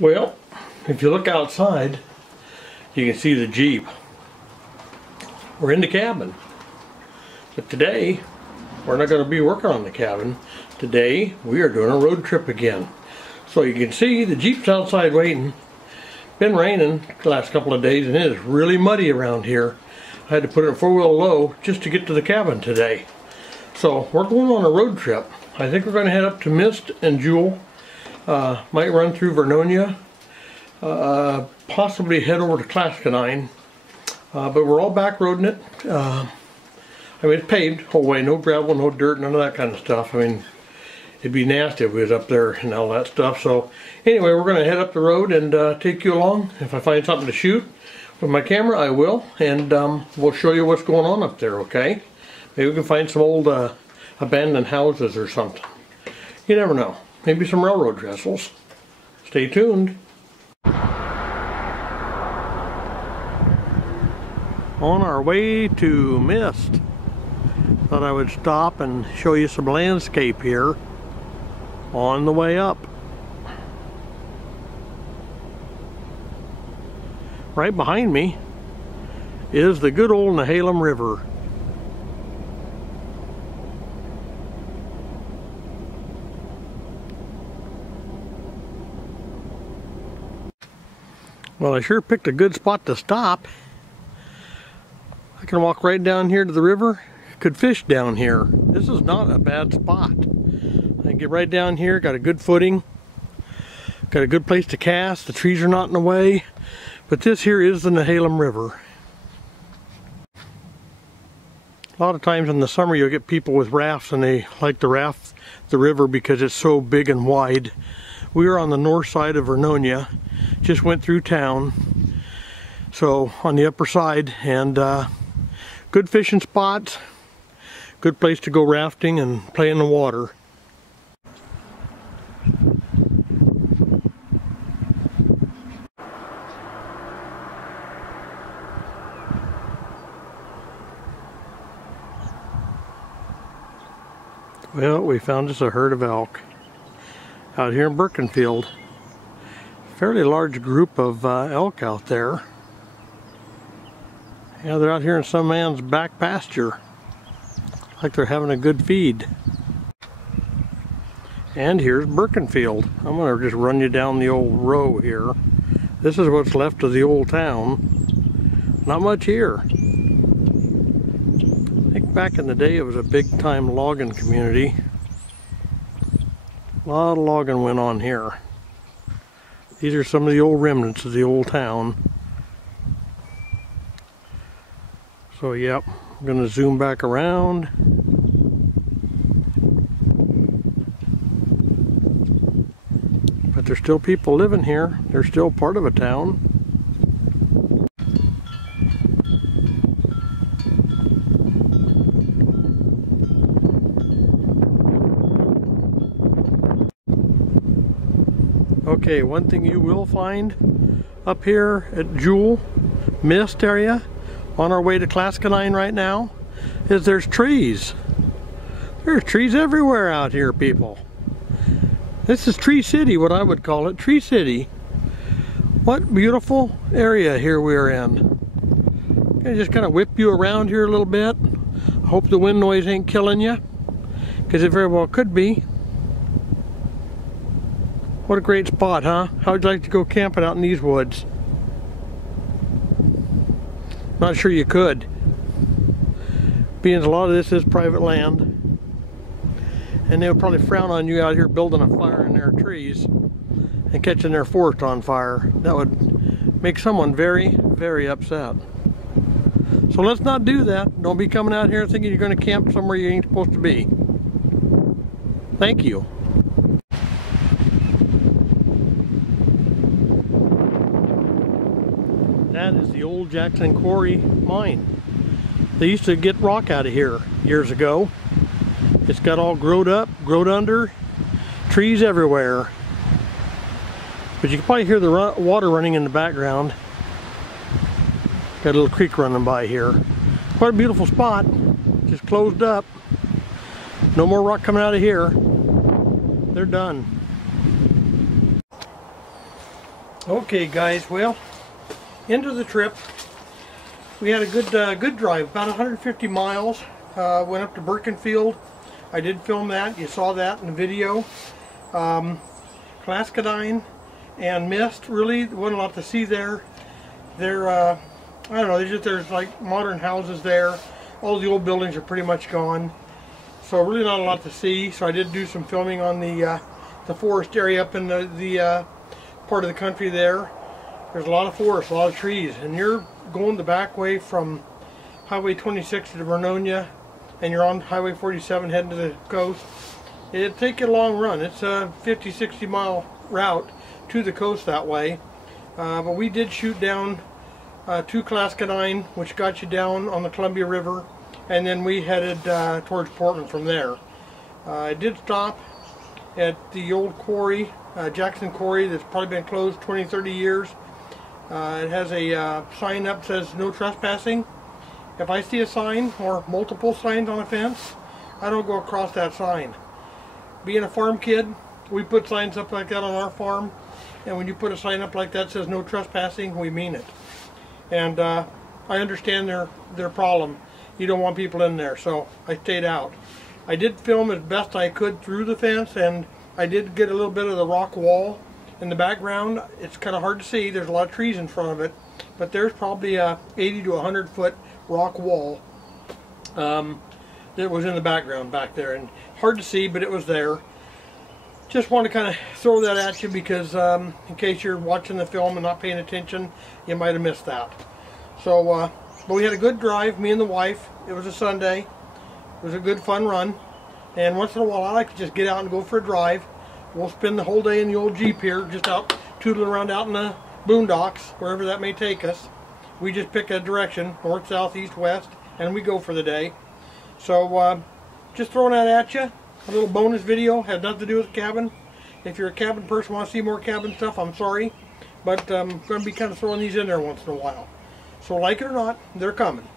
Well, if you look outside, you can see the Jeep. We're in the cabin. But today, we're not going to be working on the cabin. Today, we are doing a road trip again. So you can see the Jeep's outside waiting. Been raining the last couple of days and it is really muddy around here. I had to put it in 4-wheel low just to get to the cabin today. So we're going on a road trip. I think we're going to head up to Mist and Jewell. Might run through Vernonia. Possibly head over to Clascanine. But we're all back roading it. I mean, it's paved whole way, no gravel, no dirt, none of that kind of stuff. I mean, it'd be nasty if we was up there and all that stuff. So anyway, we're going to head up the road and take you along. If I find something to shoot with my camera, I will. And we'll show you what's going on up there, okay? Maybe we can find some old abandoned houses or something. You never know. Maybe some railroad trestles. Stay tuned. On our way to Mist. Thought I would stop and show you some landscape here on the way up. Right behind me is the good old Nehalem River. Well, I sure picked a good spot to stop. I can walk right down here to the river. Could fish down here. This is not a bad spot. I can get right down here, got a good footing. Got a good place to cast. The trees are not in the way. But this here is the Nehalem River. A lot of times in the summer you'll get people with rafts and they like to raft the river because it's so big and wide. We are on the north side of Vernonia. Just went through town. So on the upper side, and good fishing spots. Good place to go rafting and play in the water. Well, we found us a herd of elk out here in Birkenfield. Fairly large group of elk out there. Yeah, they're out here in some man's back pasture. Like they're having a good feed. And here's Birkenfield. I'm going to just run you down the old row here. This is what's left of the old town. Not much here. I think back in the day it was a big time logging community. A lot of logging went on here. These are some of the old remnants of the old town. So yep, I'm going to zoom back around. But there's still people living here. They're still part of a town. Okay, one thing you will find up here at Jewell, Mist area, on our way to Clascanine right now, is there's trees. There's trees everywhere out here, people. This is Tree City, what I would call it, Tree City. What beautiful area here we are in. I'm gonna just kind of whip you around here a little bit. I hope the wind noise ain't killing you, because it very well could be. What a great spot, huh? How would you like to go camping out in these woods? Not sure you could. Being a lot of this is private land. And they would probably frown on you out here building a fire in their trees and catching their forest on fire. That would make someone very, very upset. So let's not do that. Don't be coming out here thinking you're going to camp somewhere you ain't supposed to be. Thank you. That is the old Jackson Quarry mine. They used to get rock out of here years ago. It's got all growed up, growed under, trees everywhere. But you can probably hear the water running in the background. Got a little creek running by here. Quite a beautiful spot, just closed up. No more rock coming out of here. They're done. Okay guys, well, end of the trip. We had a good drive, about 150 miles. Went up to Birkenfield. I did film that. You saw that in the video. Clascadine and mist. Really wasn't a lot to see there. I don't know. There's like modern houses there. All the old buildings are pretty much gone. So really not a lot to see. So I did do some filming on the forest area up in the part of the country there. There's a lot of forest, a lot of trees, and you're going the back way from Highway 26 to Vernonia, and you're on Highway 47 heading to the coast. It'd take you a long run. It's a 50-60 mile route to the coast that way. But we did shoot down to Clascadine, which got you down on the Columbia River, and then we headed towards Portland from there. I did stop at the old quarry, Jackson Quarry, that's probably been closed 20-30 years. It has a sign up that says no trespassing. If I see a sign or multiple signs on a fence, I don't go across that sign. Being a farm kid, we put signs up like that on our farm, and when you put a sign up like that says no trespassing, we mean it. And I understand their problem. You don't want people in there, so I stayed out. I did film as best I could through the fence, and I did get a little bit of the rock wall in the background. It's kind of hard to see. There's a lot of trees in front of it, but there's probably a 80 to 100 foot rock wall that was in the background back there, and hard to see, but it was there. Just want to kind of throw that at you because in case you're watching the film and not paying attention, you might have missed that. So but we had a good drive, me and the wife. It was a Sunday. It was a good fun run, and once in a while I like to just get out and go for a drive. We'll spend the whole day in the old Jeep here, just out tootling around out in the boondocks, wherever that may take us. We just pick a direction, north, south, east, west, and we go for the day. So just throwing that at you. A little bonus video, has nothing to do with cabin. If you're a cabin person, want to see more cabin stuff, I'm sorry. But I'm going to be kind of throwing these in there once in a while. So like it or not, they're coming.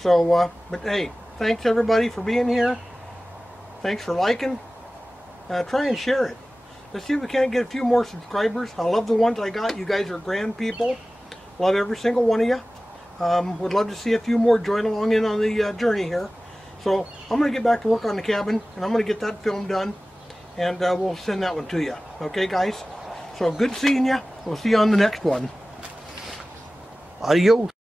So, but hey, thanks everybody for being here. Thanks for liking. Try and share it. Let's see if we can't get a few more subscribers. I love the ones I got. You guys are grand people. Love every single one of you. Would love to see a few more join along in on the journey here. So I'm going to get back to work on the cabin, and I'm going to get that film done, and we'll send that one to you. Okay, guys? So good seeing you. We'll see you on the next one. Adios.